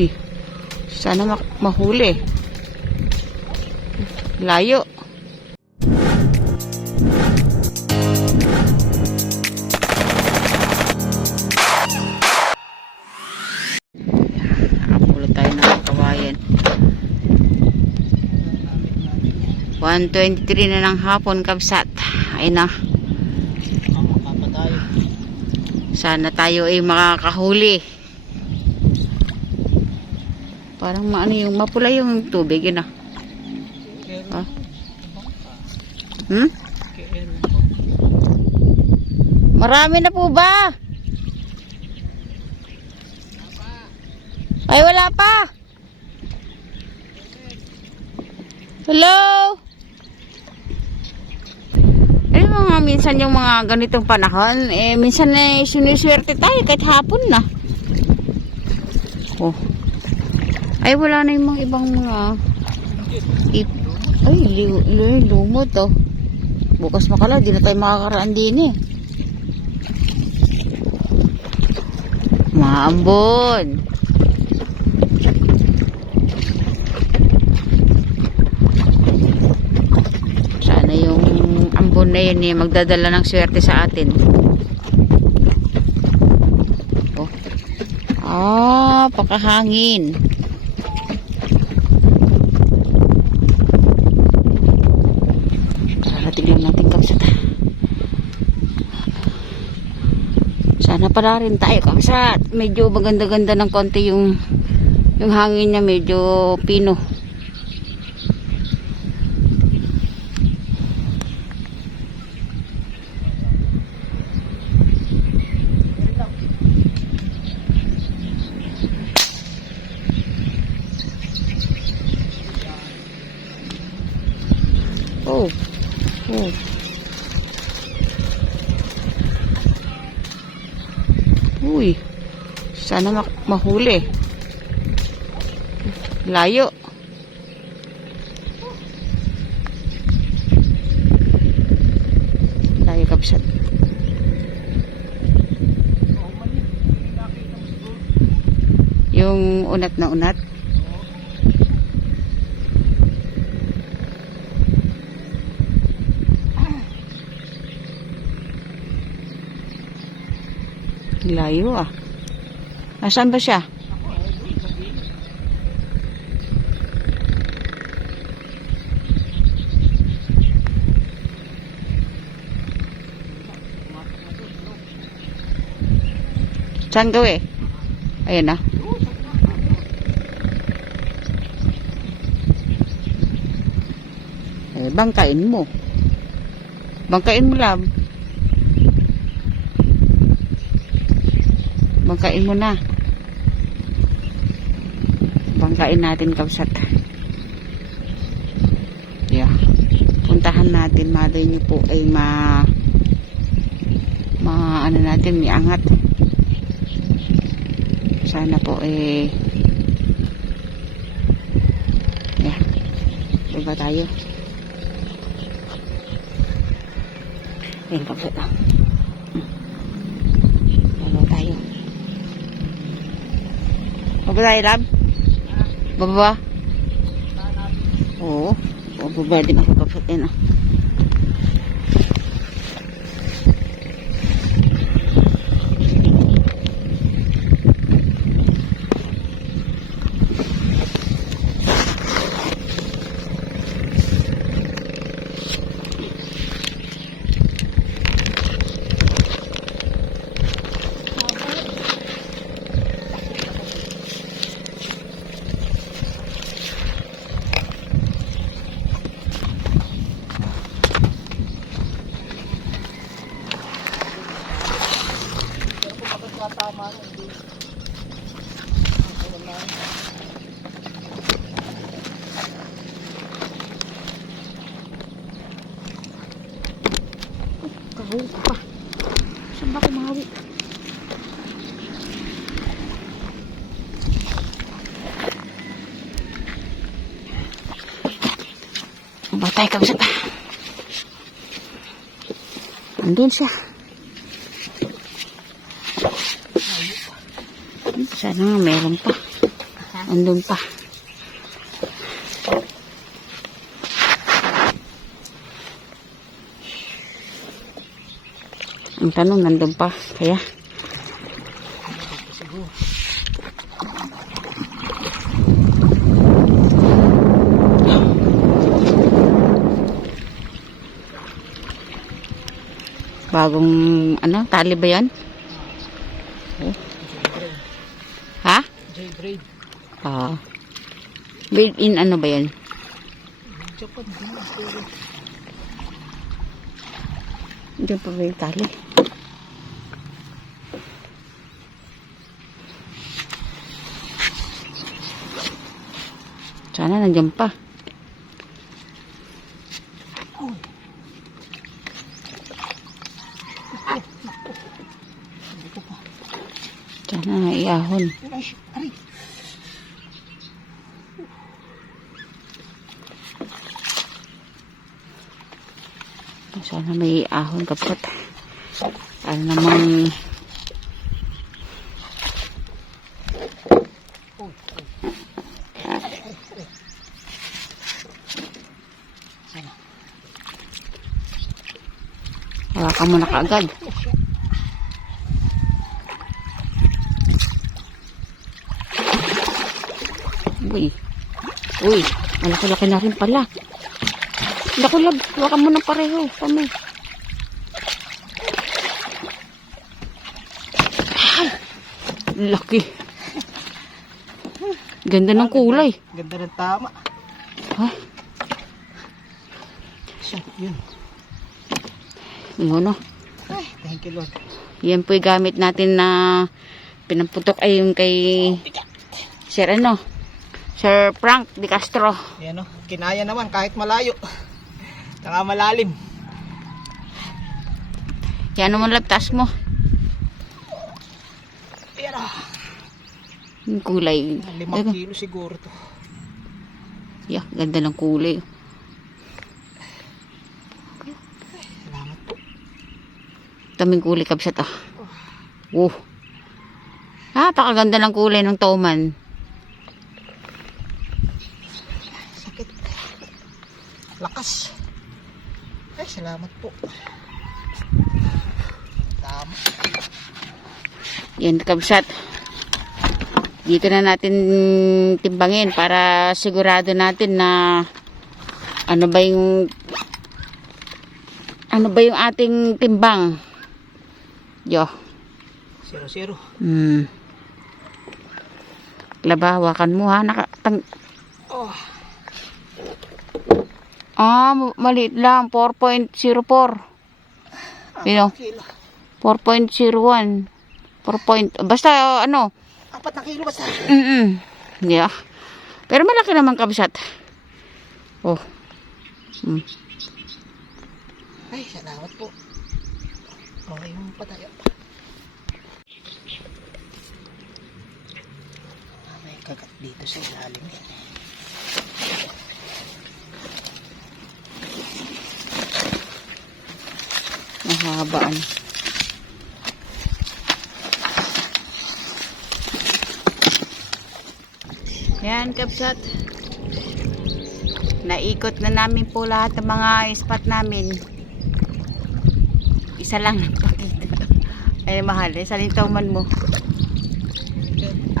Uy, sana mahuli. Layo. Nakapulo tayo ng kawayan. 1:23 na ng hapon, kabsat. Ayun na. Sana tayo ay makakahuli. Parang maano yung mapula yung tubig yun ah. Ah. Marami na po ba? Ay wala pa. Hello. Ay mga minsan yung mga ganitong panahon, minsan siniswerte tayo kahit hapon na. Oh. Ay wala na yung mga ibang mga ay lumot oh. Bukas makala di na tayo makakaraan din eh. Maambon. Sana yung ambon na yun eh magdadala ng swerte sa atin. Oh. Pakahangin. Tignan natin kabsat. Sana pala rin tayo kabsat. Medyo maganda-ganda ng konti yung hangin niya, medyo pino. Oh. Uy, sana mahuli. Layo. Layo kabsat. Yung unat na unat. Layo ah. Nasaan ba siya? Saan gawi? Ayan na. Bangkain mo. Bangkain mo lang. Bangkain mo na. Bangkain natin kabsat. Yeah. Puntahan natin. Malay niyo po ay ano natin, may angat. Sana po yeah. Diba tayo? Ayan kabsat ah. Diba tayo? Baba tayo, lab? Baba? Oo. Baba din ako kapsat yan ah. Tama na hindi. Kahuli pa. Saan ba kumawi? Batay kabsat. Andun siya. Sana nga meron pa. Andun pa. Ang tanong, nandun pa. Kaya, bagong, ano, tali ba yan? Oh. Ha? J-grade. Ah. Made in ano ba yan? Japan. Hindi pa ba yung tali? Sana nandiyan pa. Sana naiahon. Sana may ahon kapot. Ano namang hawakan mo na kaagad. Uy. Uy. Malaki-laki na rin pala. Naku, lab. Hawakan mo na pareho. Kami. Laki. Ganda ng kulay. Ganda ng tama. Ha? Siya, yun. Ano? Ay, thank you Lord. Yan po yung gamit natin na pinamputok ay yung kay Sir ano? Sir Frank De Castro. Yan o. Kinaya naman kahit malayo. Saka malalim. Yan naman laptas mo. Ayan o. Yung kulay. 5 kilo siguro to. Yeah, ganda ng kulay. Salamat po. Taming kulay kabsat ah. Wow. Napakaganda ng kulay ng toman. Sakit. Lakas. Ay, salamat po. Tama. Yan kabsat. Dito na natin timbangin para sigurado natin na ano ba yung ating timbang. Yo. 0-0. Laba, hawakan mo ha. Oh. Maliit lang. 4.04. You know, Kilo. 4.01. Basta ano. 4 na kilo basta. Yeah. Pero malaki naman kabsat. Oh. Ay, salamat po. Okay yung patayo. May kagat dito sa ilalim yan. Mahabaan. Yan kabsat. Naikot na namin po lahat ng mga spot namin. Isa lang nagpakita. Ay mahal, isa lang tauman mo.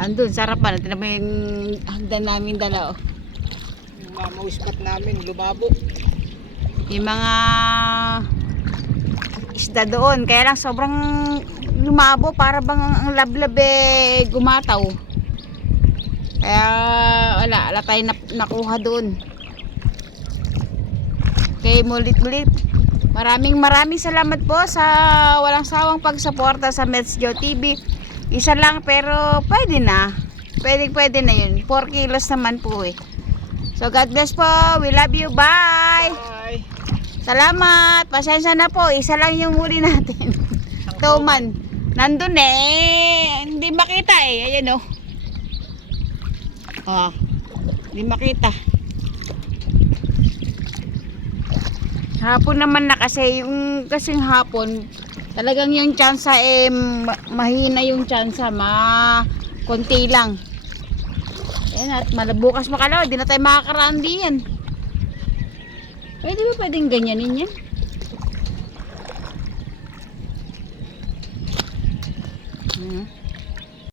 Andun, sarapan. Ito naman yung hagdan namin dala. Oh. Yung mamaw spot namin, lumabo. Yung mga isda doon. Kaya lang sobrang lumabo. Para bang ang lablab gumataw. Kaya wala tayo nakuha doon. Okay, mulit-mulit. Maraming salamat po sa walang sawang pagsuporta sa Metsjo TV. Isa lang pero pwede na. Pwede na yun. 4 kilos naman po eh. So God bless po. We love you. Bye. Bye. Salamat. Pasensya na po. Isa lang yung huli natin. Tuman. Nandun eh. Hindi makita eh. Ayan oh. Hindi makita. Hapon naman na kasi yung kasing hapon talagang yung tsansa mahina yung tsansa konti lang Ayan, at malabukas makalaw, di na tayo makakaraan diyan. Pwede ba pwedeng ganyanin yan? Hmm.